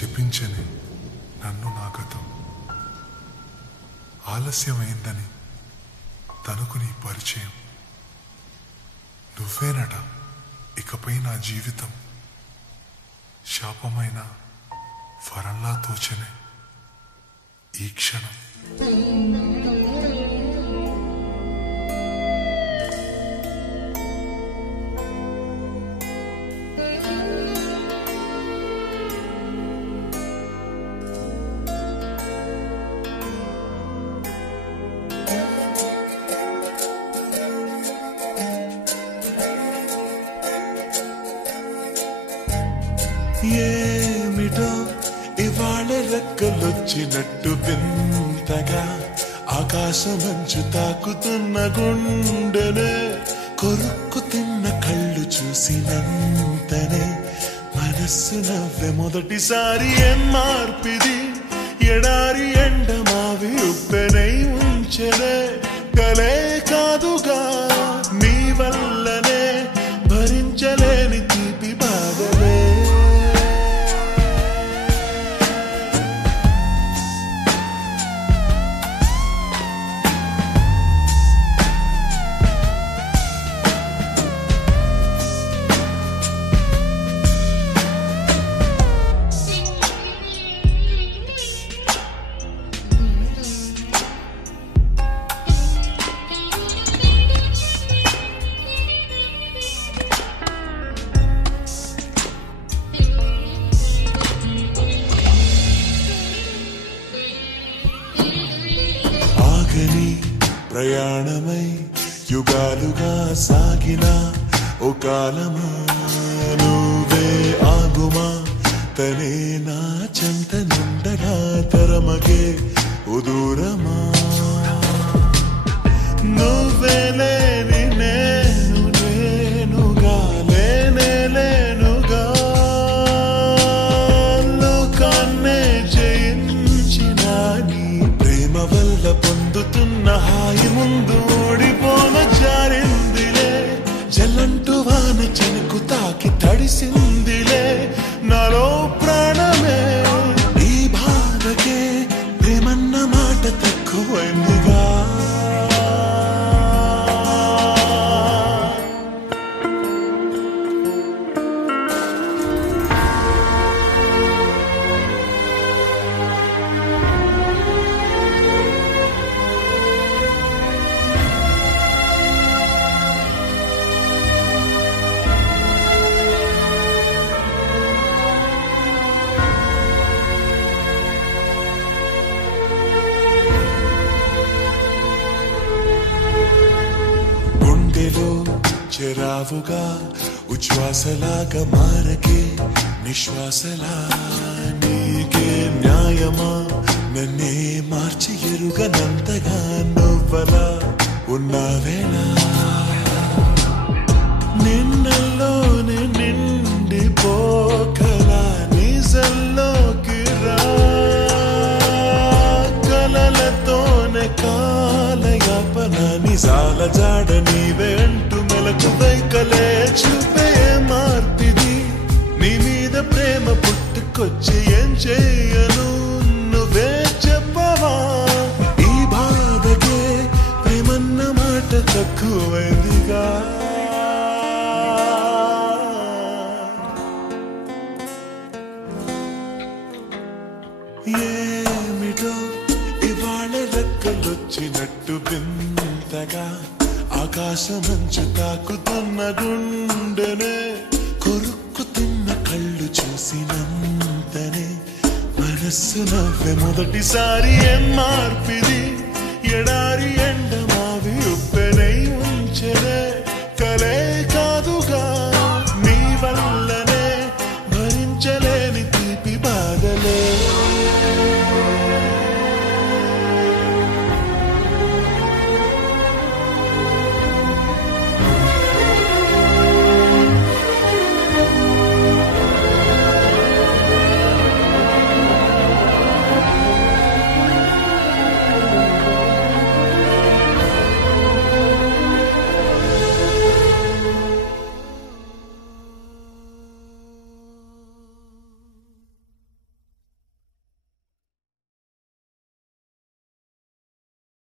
చెప్పించని నన్ను నా గతం ఆలస్యమైందని తనకు నీ పరిచయం నువ్వేనట ఇకపై నా జీవితం శాపమైన వరంలా తోచనే ఈ క్షణం ఏమిటో ఇవాళ రెక్కలొచ్చినట్టు వింతగా ఆకాశమంచు తాకుతున్న గుండెనే కొరుక్కు తిన్న కళ్ళు చూసినంతనే మనస్సు నవ్వే మొదటిసారి ఏం మార్పిది ఎడారి ఎండ మావి ఉప్పెనై ఉంచెనే కలే కాదుగా నీ వల్లనే భరించలేని తీపి బాధలే ప్రయాణమై యుగాలుగా సాగిన ఓ కాలమా నువ్వే ఆగుమా తనే నా చెంత నుండగా తరమగే ఉదూరమా నువ్వే లేని నేను నేనుగా లేనే లేనుగా లోకాన్నే జయించిన నీ ప్రేమ వల్ల పొందుతున్న హాయి ముందు ఓడిపోన జారిందిలే జల్లంటు వాన చెనుకు తాకి తడిసిందిలే నాలో ప్రాణమే ఈ బాధకే ప్రేమన్న మాట తక్కువైందిగా చెరావుగా ఉచ్ఛ్వాసలాగా మారకే నిశ్వాసలా నీకే న్యాయమా నన్నే మార్చి ఎరుగనంతగా నువ్వలా ఉన్నావేళ నిన్నల్లోనే నిండిపోకలా నిజంలోకి రా కలలతోనే కాలయాపన నిజాల జాడ నీవే అంటూ మెలకు వైకలే చూపే మార్పిది నీ మీద ప్రేమ పుట్టుకొచ్చి ఏం చేయను నువ్వే చెప్పవా ఈ బాధకే ప్రేమన్న మాట తక్కువైందిగా ఏమిటో ఇవాళ రెక్కలొచ్చినట్టు వింతగా ఆకాశమంచు తాకుతున్న గుండెనే కొరుక్కు తిన్న కళ్ళు చూసినంతనే మనస్సు నవ్వే మొదటిసారి ఏం మార్పిది ఎడారి ఎండ మావి ఉప్పెనై ఉంచెనే కలే